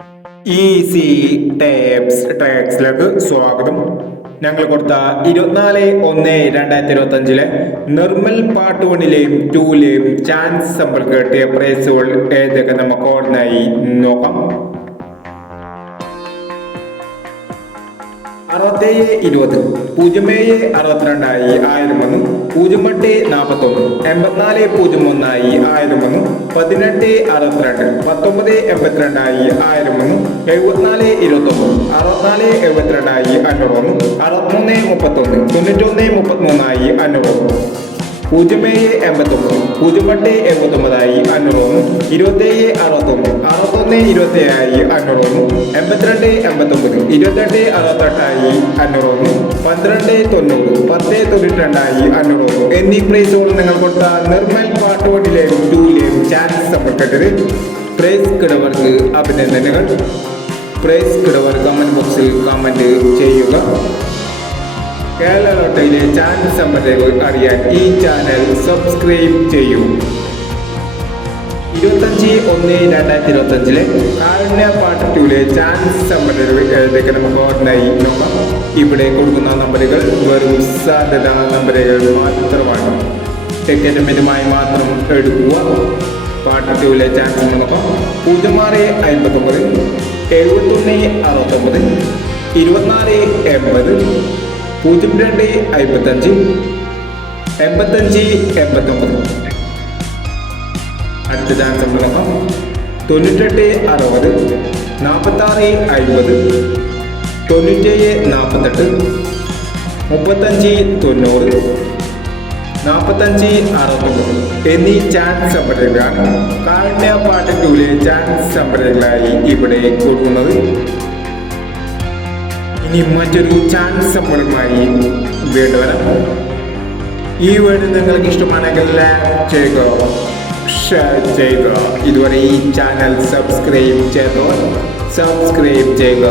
Easy ട്രാക്സിലേക്ക് സ്വാഗതം. ഞങ്ങൾ കൊടുത്ത 24/1/2025 നിർമ്മൽ പാർട്ട് 1ലെയും 2ലെയും ചാൻസ് സമ്പൽ കേട്ടിയ പ്രൈസുകൾ ഏതൊക്കെ നമുക്ക് ഓർഡിനായി നോക്കാം. 6720 0762 1001 0841 8401 1001 1862 1982 1001 7421 6472 501 6331 9133 501 0789 0879 501 2761 61 27 501 82 89 28 68 501 12 90 10 92 501 എന്നീ പ്രൈസുകൾ നിങ്ങൾ കൊടുത്ത നിർമ്മൽ പാർട്ട് 1ലെയും 2ലെയും ചാൻസ് സമ്പർക്കത്തിൽ പ്രൈസ് കിടവർക്ക് അഭിനന്ദനങ്ങൾ. പ്രൈസ് കിടവർ കമന്റ് ബോക്സിൽ കമന്റ് ചെയ്യുക. കേരള ലോട്ടറിയിലെ ചാൻസ് സമ്പത്തുകൾ അറിയാൻ ഈ ചാനൽ സബ്സ്ക്രൈബ് ചെയ്യൂ. 25/1/2025 കാരുണ്യ പാർട്ട് 2ലെ ചാൻസ് സമ്പത്തുകൾ ഏതൊക്കെ നമുക്ക് ഓർഡിനായി നോക്കാം. ഇവിടെ കൊടുക്കുന്ന നമ്പറുകൾ വെറും സാധ്യതാ നമ്പറുകൾ മാത്രമാണ്. ടിക്കറ്റുമായി മാത്രം എടുക്കുക. പാർട്ട് 2ലെ ചാൻസ് നോക്കാം. 0659 7169 2480 0255 8589. അടുത്ത ചാൻസ് നമ്മൾ നോക്കാം. 9860 4650 9748 3590 4569 എന്നീ ചാൻസ് സമ്പത്തുകളാണ് കാരുണ്യ പാർട്ട് 2ലെ ചാൻസ് സമ്പത്തുകളായി ഇവിടെ കൊടുക്കുന്നത്. ഇനി മറ്റൊരു ചാൻസ് സമ്പത്തുമായി വീണ്ടും വരാം. ഈ വീഡിയോ നിങ്ങൾക്ക് ഇഷ്ടമാണെങ്കിൽ ലൈക്ക് ചെയ്യുക, ഷെയർ ചെയ്യുക. ഇതുവരെ ഈ ചാനൽ സബ്സ്ക്രൈബ് ചെയ്തവർ സബ്സ്ക്രൈബ് ചെയ്യുക.